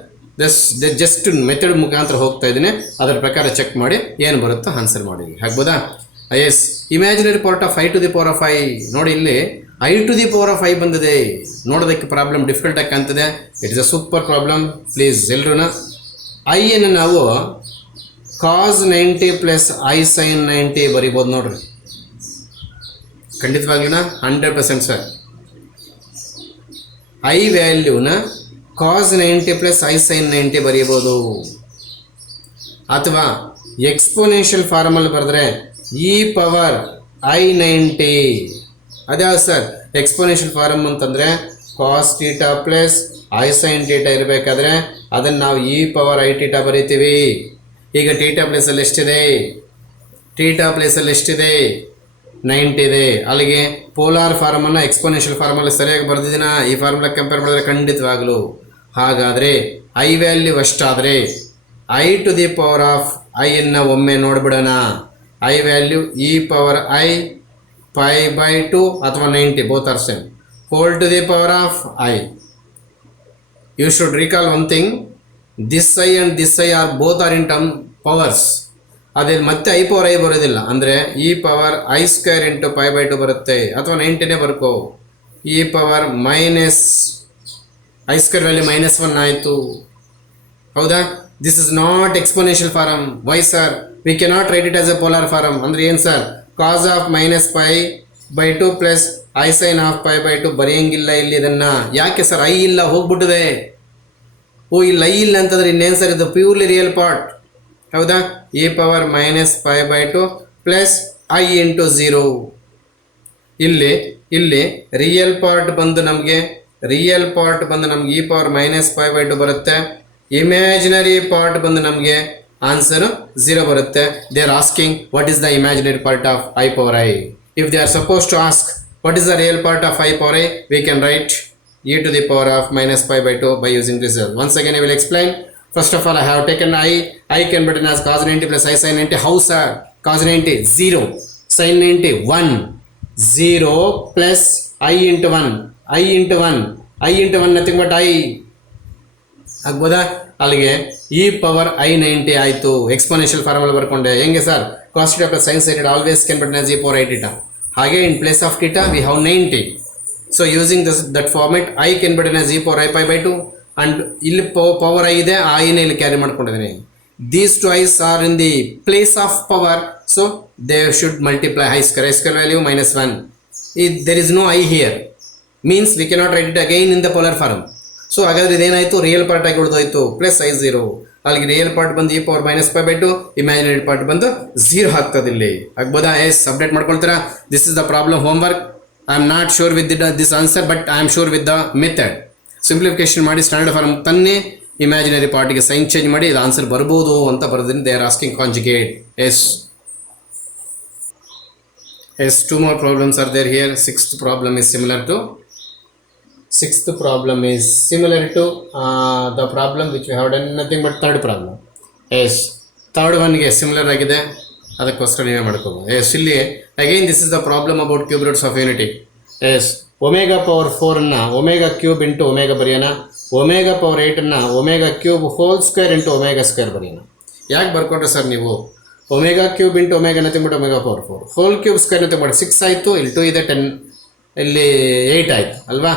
Just method ಮುಖಾಂತರ ಹೋಗ್ತಾ ಇದ್ದೀನಿ. ಅದರ ಪ್ರಕಾರ ಚೆಕ್ ಮಾಡಿ ಏನು ಬರುತ್ತೋ ಆನ್ಸರ್ ಮಾಡಿ. ಆಗ್ಬೋದಾ? Yes. Imaginary part of i to the power of i. ನೋಡಿ, ಇಲ್ಲಿ i to the power of i ಬಂದಿದೆ. ನೋಡೋದಕ್ಕೆ ಪ್ರಾಬ್ಲಮ್ ಡಿಫಿಕಲ್ಟ್ ಆಗಿ ಕಾಣ್ತದೆ. It is a super problem. Please ಎಲ್ಲರೂ ಐಯನ್ನು ನಾವು ಕಾಸ್ 90 ಪ್ಲಸ್ ಐ ಸೈನ್ 90 ಬರಿಬೋದು. ನೋಡ್ರಿ, ಖಂಡಿತವಾಗ್ಲೂ 100% ಸರ್. ಐ ವ್ಯಾಲ್ಯೂನ ಕಾಸ್ 90 ಪ್ಲಸ್ ಐ ಸೈನ್ 90 ಬರೀಬೋದು. ಅಥವಾ ಎಕ್ಸ್ಪೋನೆನ್ಷಿಯಲ್ ಫಾರ್ಮಲ್ಲಿ ಬರೆದ್ರೆ ಇ ಪವರ್ ಐ 90. ಅದ್ಯಾವ ಸರ್? ಎಕ್ಸ್ಪೋನೆನ್ಷಿಯಲ್ ಫಾರಮ್ ಅಂತಂದರೆ cos theta plus I sine theta ಇರಬೇಕಾದ್ರೆ ಅದನ್ನು ನಾವು ಇ ಪವರ್ ಐ ಥೀಟಾ ಬರೀತೀವಿ. ಈಗ ಥೀಟಾ ಪ್ಲೇಸಲ್ಲಿ ಎಷ್ಟಿದೆ? 90 ಇದೆ. ಅಲ್ಲಿಗೆ ಪೋಲಾರ್ ಫಾರ್ಮನ್ನು ಎಕ್ಸ್ಪೋನೆನ್ಷಿಯಲ್ ಫಾರ್ಮಲ್ಲಿ ಸರಿಯಾಗಿ ಬರೆದಿದ್ದೀನ? ಈ ಫಾರ್ಮುಲಾ ಕಂಪೇರ್ ಮಾಡಿದ್ರೆ ಖಂಡಿತವಾಗಲು. ಹಾಗಾದರೆ ಐ ವ್ಯಾಲ್ಯೂ ಅಷ್ಟಾದರೆ I to the power of ಐಯನ್ನು ಒಮ್ಮೆ ನೋಡಿಬಿಡೋಣ. I value E power I pi by 2 ಅಥವಾ 90, both are same, whole to the power of I. You should recall one thing, this I and this I are both are in term powers. ಅದೇ ಮತ್ತೆ I power I ಬರೋದಿಲ್ಲ. ಅಂದರೆ E power I square into pi by 2 ಬರುತ್ತೆ. ಅಥವಾ 90ನೇ ಬರ್ಕೋ. E power minus I square value -1 ಆಯಿತು. ಹೌದಾ? This is not exponential form. Why sir? We cannot write it as a polar form. ಅಂದರೆ ಏನು sir? Cos of -π/2 plus I sine of π/2 ಬರೆಯಂಗಿಲ್ಲ ಇಲ್ಲಿ ಇದನ್ನು. ಯಾಕೆ ಸರ್? ಐ ಇಲ್ಲ, ಹೋಗ್ಬಿಟ್ಟಿದೆ. ಓ ಇಲ್ಲಿ ಐ ಇಲ್ಲ ಅಂತಂದ್ರೆ ಇನ್ನೇನು ಸರ್ ಇದು ಪ್ಯೂರ್ಲಿ ರಿಯಲ್ ಪಾರ್ಟ್ ಹೌದಾ e power minus pi by two plus i into 0 ಇಲ್ಲಿ ರಿಯಲ್ ಪಾರ್ಟ್ ಬಂದು ನಮಗೆ e power minus pi by two ಬರುತ್ತೆ ಇಮ್ಯಾಜಿನರಿ ಪಾರ್ಟ್ ಬಂದು ನಮಗೆ ಆನ್ಸರ್ 0 ಬರುತ್ತೆ they are asking what is the imaginary part of i power i if they are suppose to ask what is the real part of i power i we can write e to the power of minus pi by 2 by using this. Once again I will explain. First of all I have taken I can be written as cos 90 plus I sin 90. How sir? Cos 90 0 sin 90 1 0 plus I into 1 nothing but I ಆಗ್ಬೋದಾ ಅಲ್ಲಿಗೆ e power I 90 ಆಯಿತು exponential formula ಬರ್ಕೊಂಡೆ ಹೆಂಗೆ sir cos θ plus sin θ always can be written as e power i θ ಹಾಗೆ in place of θ we have 90. So using that format I can be written as e power I pi by 2 and ಇಲ್ಲಿ power I ಇದೆ ಆ ಐನ ಇಲ್ಲಿ carry ಮಾಡ್ಕೊಂಡಿದ್ದೀನಿ these two i's are in the place of power so they should multiply I square value minus 1 there is no I here means we cannot write it again in the polar form so ಹಾಗಾದ್ರೆ ಇದೇನಾಯಿತು real part ಆಗಿ ಉಳಿದೋಯ್ತು plus I 0 ಅಲ್ಲಿಗೆ real part ಬಂದು e power minus pi by 2 imaginary part ಬಂದು 0 ಆಗ್ತದೆ ಇಲ್ಲಿ ಆಗ್ಬೋದಾ yes update ಮಾಡ್ಕೊಳ್ತೀರಾ this is the problem homework I am not sure with this answer but I am sure with the method simplification ಮಾಡಿ standard form ತನ್ನೇ imaginary ಪಾರ್ಟಿಗೆ sine change ಮಾಡಿ ಇದು ಆನ್ಸರ್ ಬರ್ಬೋದು ಅಂತ ಬರೆದಿದ್ದೀನಿ they are asking conjugate yes two more problems are there here sixth problem is similar to the problem which we have done nothing but third problem third one ಗೆ similar ಆಗಿದೆ ಅದಕ್ಕೋಸ್ಕರ ನೀವೇ ಮಾಡ್ಕೋಬೋದು ಇಲ್ಲಿ again this is the problem about cube roots of unity omega power 4 omega cube into omega ಬರೆಯೋಣ omega power 8 omega cube whole square into omega square ಬರೆಯೋಣ ಯಾಕೆ ಬರ್ಕೊಂಡ್ರೆ ಸರ್ ನೀವು omega cube into omega nothing omega power 4 whole cube square nothing but 6 ಆಯಿತು ಇಲ್ಲಿ 2 ಇದೆ 10 ಇಲ್ಲಿ 8 ಆಯಿತು ಅಲ್ವಾ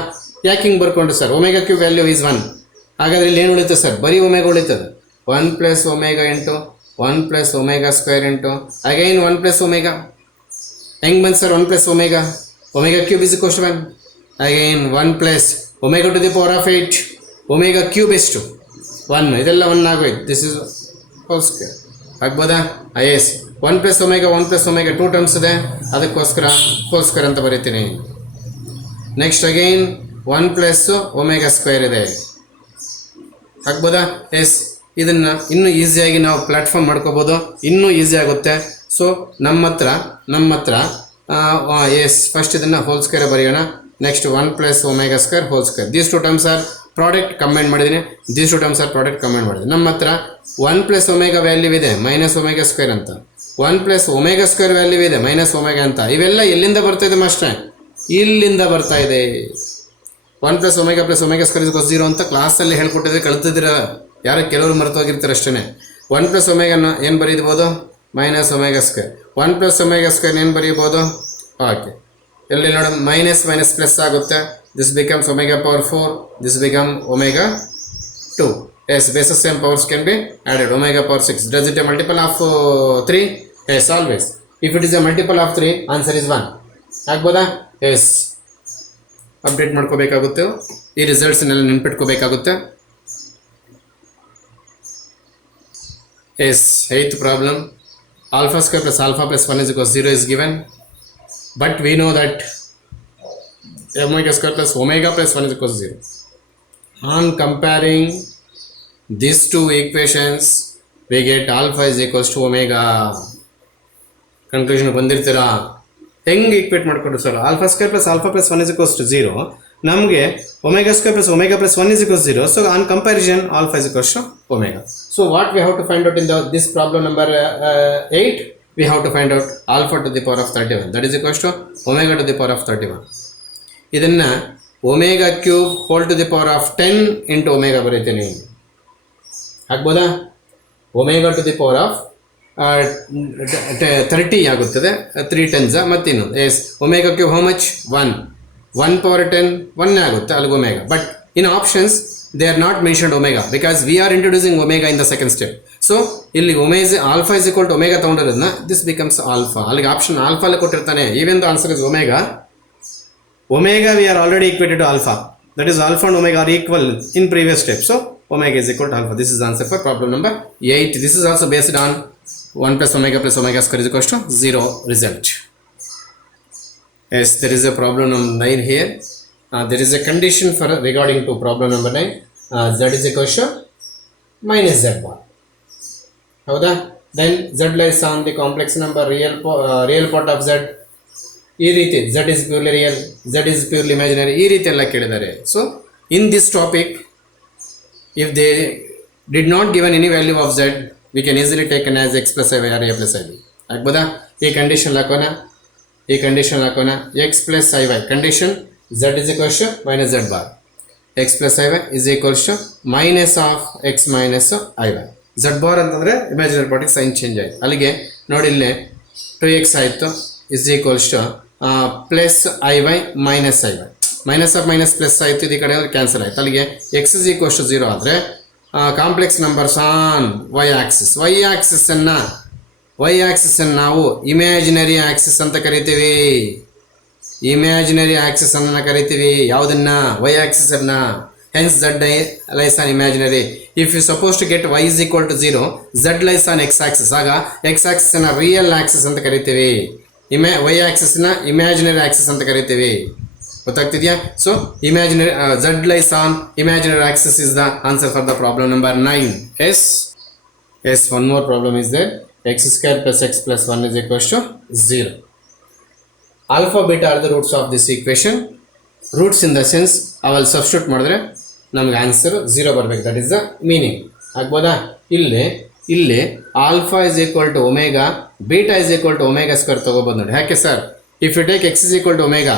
ಯಾಕೆ ಹಿಂಗೆ ಬರ್ಕೊಂಡ್ರೆ sir omega cube value is 1 ಹಾಗಾದ್ರೆ ಇಲ್ಲಿ ಏನು ಉಳಿತದೆ ಸರ್ ಬರೀ ಒಮೆಗಾ ಉಳಿತದೆ 1 plus omega into 1 plus omega square into again 1 plus omega ಹೆಂಗೆ ಬಂತು sir 1 plus omega cube is equal to 1 again 1 plus omega to the power of 8 omega cube ಎಷ್ಟು 1 ಇದೆಲ್ಲ 1 ಆಗೋಯ್ತು ದಿಸ್ ಇಸ್ ಹೋಲ್ ಸ್ಕ್ವೇರ್ ಆಗ್ಬೋದಾ yes 1 plus omega 2 terms ಇದೆ ಅದಕ್ಕೋಸ್ಕರ whole square ಅಂತ ಬರೀತೀನಿ next again 1 plus omega square ಇದೆ ಆಗ್ಬೋದಾ ಎಸ್ ಇದನ್ನು ಇನ್ನೂ ಈಸಿಯಾಗಿ ನಾವು ಪ್ಲ್ಯಾಟ್ಫಾರ್ಮ್ ಮಾಡ್ಕೋಬೋದು ಇನ್ನೂ ಈಸಿ ಆಗುತ್ತೆ ಸೊ ನಮ್ಮ ಹತ್ರ ಎಸ್ ಫಸ್ಟ್ ಇದನ್ನು ಹೋಲ್ ಸ್ಕ್ವೇರ್ ಬರೆಯೋಣ next 1 plus omega square whole square these two terms are product combine ಮಾಡಿದ್ದೀನಿ ನಮ್ಮ ಹತ್ರ 1 ಪ್ಲಸ್ ಒಮೆಗಾ ವ್ಯಾಲ್ಯೂ ಇದೆ ಮೈನಸ್ ಒಮೆಗಾ ಸ್ಕ್ವೇರ್ ಅಂತ 1 ಪ್ಲಸ್ ಒಮೆಗಾ ಸ್ಕ್ವೇರ್ ವ್ಯಾಲ್ಯೂ ಇದೆ ಮೈನಸ್ ಒಮೆಗಾ ಅಂತ ಇವೆಲ್ಲ ಎಲ್ಲಿಂದ ಬರ್ತಾ ಇದೆ ಮಾಸ್ಟ್ರೆ ಇಲ್ಲಿಂದ ಬರ್ತಾ ಇದೆ 1 ಪ್ಲಸ್ ಒಮೆಗಾ ಸ್ಕ್ವೇರ್ ಇಸ್ 0 ಅಂತ ಕ್ಲಾಸಲ್ಲಿ ಹೇಳ್ಕೊಟ್ಟಿದ್ರೆ ಕಳ್ತಿದ್ದೀರ ಯಾರು ಕೆಲವರು ಮರೆತೋಗಿರ್ತಾರೆ ಅಷ್ಟೇ 1 ಪ್ಲಸ್ ಒಮೆಗಾನ ಏನು ಬರೀಬೋದು minus omega square 1 plus omega square ಏನು ಬರೀಬೋದು ಓಕೆ ಎಲ್ಲಿ ನೋಡೋಣ ಮೈನಸ್ ಪ್ಲಸ್ ಆಗುತ್ತೆ this becomes omega power 4 this become omega 2 yes bases same powers can be added omega power 6 does it a multiple of 3 yes always if it is a multiple of 3 answer is 1 ಆಗ್ಬೋದಾ yes update ಮಾಡ್ಕೋಬೇಕಾಗುತ್ತೆ ಈ ರಿಸಲ್ಟ್ಸ್ನೆಲ್ಲ ನೆನ್ಪಿಟ್ಕೋಬೇಕಾಗುತ್ತೆ Yes, eighth problem. Alpha square plus alpha plus 1 is equal to 0 is given. But we know that omega square plus omega plus 1 is equal to 0. On comparing these two equations, we get alpha is equals to omega. Conclusion ಬಂದಿರ್ತೀರಾ ಹೆಂಗೆ equate ಮಾಡ್ಕೊಂಡು sir alpha square plus alpha plus 1 is equals to 0 ನಮಗೆ omega square plus omega plus 1 is equals to 0 so on comparison alpha is equals to omega so what we have to find out in this problem number 8 we have to find out alpha to the power of 31 that is equals to omega to the power of 31 ಇದನ್ನ omega cube whole to the power of 10 into omega ಬರೀತೀನಿ ಆಗ್ಬೋದಾ omega to the power of 30 ಆಗುತ್ತದೆ 3 tens ಮತ್ತಿನ್ನು S omega cube how much 1 power 10 1 ಆಗುತ್ತೆ ಅಲ್ಲಿಗೆ omega but in options they are not mentioned omega because we are introducing omega in the second step so ಇಲ್ಲಿ alpha is equal to omega ತೊಗೊಂಡಿರೋದನ್ನ this becomes alpha ಅಲ್ಲಿಗೆ option ಆಲ್ಫಾಲ್ಲಿ ಕೊಟ್ಟಿರ್ತಾನೆ even the answer is omega we are already equated to alpha that is alpha and omega are equal in previous step so omega is equal to alpha. This is the answer for problem number 8. This is also based on 1 plus omega square is equal to 0 result. Yes, there is a problem number 9 here. There is a condition for regarding to problem number 9. Z is equal to minus z bar. ಹೌದಾ? Then z lies on the complex number real part of z. ಈ ರೀತಿ z is purely real, z is purely imaginary, ಈ ರೀತಿ ಎಲ್ಲ ಕೇಳಿದ್ದಾರೆ. So in this topic, if they did not given any value of z, we can easily take as x plus iy or a plus ib. ಆಗ್ಬೋದಾ? ಈ condition ಹಾಕೋಣ, x plus iy condition z is equal to minus z bar, x plus iy is equal to minus of x minus iy. z bar ಅಂತಂದರೆ imaginary ಪಾರ್ಟಿಗೆ sine change ಆಯಿತು. ಅಲ್ಲಿಗೆ ನೋಡಿ ಇಲ್ಲಿ 2x ಆಯಿತು is equals to plus iy minus iy, minus of minus plus ಆಯಿತು, ಇದು ಈ ಕಡೆ ಕ್ಯಾನ್ಸಲ್ ಆಯಿತು. ಅಲ್ಲಿಗೆ x is equals to 0 ಆದರೆ complex numbers on y Axis, y ಆಕ್ಸಿಸನ್ನು ನಾವು ಇಮ್ಯಾಜಿನರಿ ಆಕ್ಸಿಸ್ ಅಂತ ಕರಿತೀವಿ. ಇಮ್ಯಾಜಿನರಿ ಆಕ್ಸಿಸ್ ಅನ್ನು ಕರಿತೀವಿ ಯಾವುದನ್ನ? y ಆಕ್ಸಿಸನ್ನು. Hence z lies on imaginary. If you supposed to get y is equal to 0, z lies on x axis, ಆಗ x axis ಅನ್ನು real axis ಅಂತ ಕರಿತೀವಿ, y axis ನ ಇಮ್ಯಾಜಿನರಿ ಆಕ್ಸಿಸ್ ಅಂತ ಕರಿತೀವಿ. ಗೊತ್ತಾಗ್ತಿದೆಯಾ? So imaginary z lies on imaginary axis is the answer for the problem number 9. Yes, one more problem is there. X square plus x plus 1 is equal to 0. Alpha beta are the roots of this equation. Roots in the sense ಅವಲ್ಲಿ substitute ಮಾಡಿದ್ರೆ ನಮ್ಗೆ answer 0 ಬರಬೇಕು. That is the meaning. ಆಗ್ಬೋದಾ? ಇಲ್ಲಿ alpha is equal to omega, beta is equal to omega square ತಗೋಬೋದು ನೋಡಿ. ಯಾಕೆ sir? If you take x is equal to omega,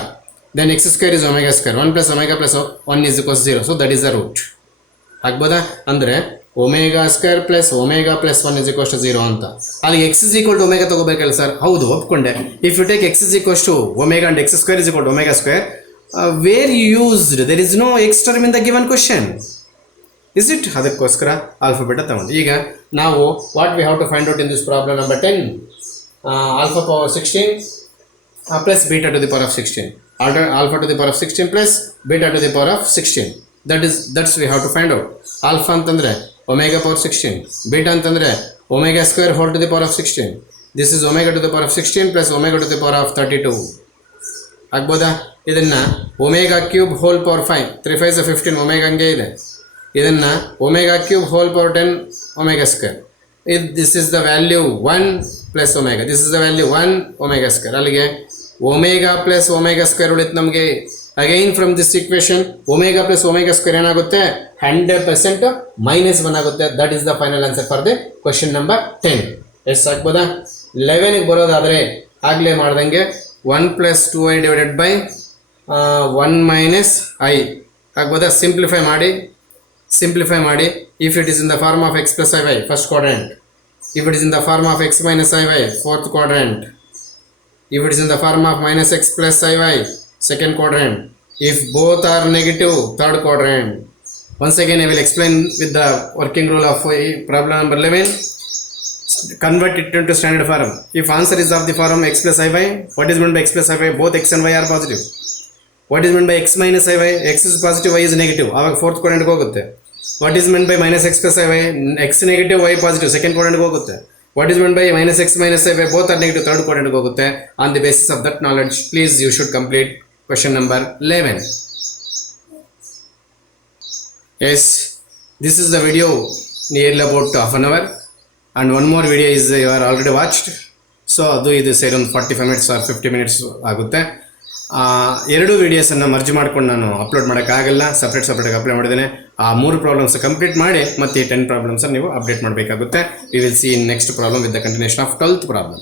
then x square is omega square, 1 plus omega plus 1 is equals 0. So that is the root. ಆಗ್ಬೋದಾ? ಅಂದರೆ omega square plus omega plus 1 is equals to 0 ಅಂತ. ಅಲ್ಲಿ x is equal to omega ತಗೋಬೇಕಲ್ಲ sir? ಹೌದು, ಒಪ್ಕೊಂಡೆ. If you take x is equals to omega and x square is equal to omega square, where used there is no x term in the given question, is it? ಅದಕ್ಕೋಸ್ಕರ alpha beta ತಗೊಂಡು. ಈಗ ನಾವು what we have to find out in this problem number 10, alpha power 16 plus beta to the power of 16, alpha to the power of 16 plus beta to the power of 16. That's we have to find out. Alpha ಅಂತಂದರೆ omega power 16, beta ಅಂತಂದರೆ omega square whole to the power of 16. This is omega to the power of 16 plus omega to the power of 32. ಆಗ್ಬೋದಾ? ಇದನ್ನು omega cube whole power 5, 3 5 15 omega ಹಂಗೆ ಇದೆ. ಇದನ್ನು omega cube whole power 10 omega square. This is the value 1 plus omega, this is the value 1 omega square. ಅಲ್ಲಿಗೆ omega plus omega square ಉಳಿತು ನಮಗೆ. Again from this equation omega plus omega square ಏನಾಗುತ್ತೆ? 100% -1 ಆಗುತ್ತೆ. That is the final answer for the question number 10. ಎಷ್ಟು ಆಗ್ಬೋದಾ? 11ಗೆ ಬರೋದಾದರೆ ಆಗಲೇ ಮಾಡ್ದಂಗೆ 1 plus 2i divided by 1 minus i ಆಗ್ಬೋದಾ? ಸಿಂಪ್ಲಿಫೈ ಮಾಡಿ. If it is in the form of x plus I y first quadrant, if it is in the form of x minus i y fourth quadrant, if it is in the form of minus X plus I y second quadrant, if both are negative third quadrant. Once again I will explain with the working rule of problem number 11. Convert it into standard form. If answer is of the form x plus iy, what is meant by x plus iy? Both x and y are positive. What is meant by x minus iy? X is positive, y is negative. ಆವಾಗ fourth quadrant ಹೋಗುತ್ತೆ. What is meant by minus x plus iy? x negative, y positive, second quadrant ಹೋಗುತ್ತೆ. What is meant by minus x minus iy? Both are negative, third quadrant ಹೋಗುತ್ತೆ. On the basis of that knowledge, please you should complete question number 11. Yes, this is the video nearly about half an hour, and one more video is you are already watched. So ಅದು ಇದು ಸೇರಿ ಒಂದು 45 minutes or 50 minutes ಆಗುತ್ತೆ. ಎರಡು ವೀಡಿಯೋಸನ್ನು merge ಮಾಡ್ಕೊಂಡು ನಾನು upload ಮಾಡೋಕ್ಕಾಗಲ್ಲ, ಸಪ್ರೇಟಾಗಿ ಅಪ್ಲೋಡ್ ಮಾಡಿದ್ದೇನೆ. ಆ 3 ಪ್ರಾಬ್ಲಮ್ಸ್ ಕಂಪ್ಲೀಟ್ ಮಾಡಿ ಮತ್ತೆ 10 ಪ್ರಾಬ್ಲಮ್ಸ್ ನೀವು ಅಪ್ಡೇಟ್ ಮಾಡಬೇಕಾಗುತ್ತೆ. We will see in next problem with the continuation of 12th problem.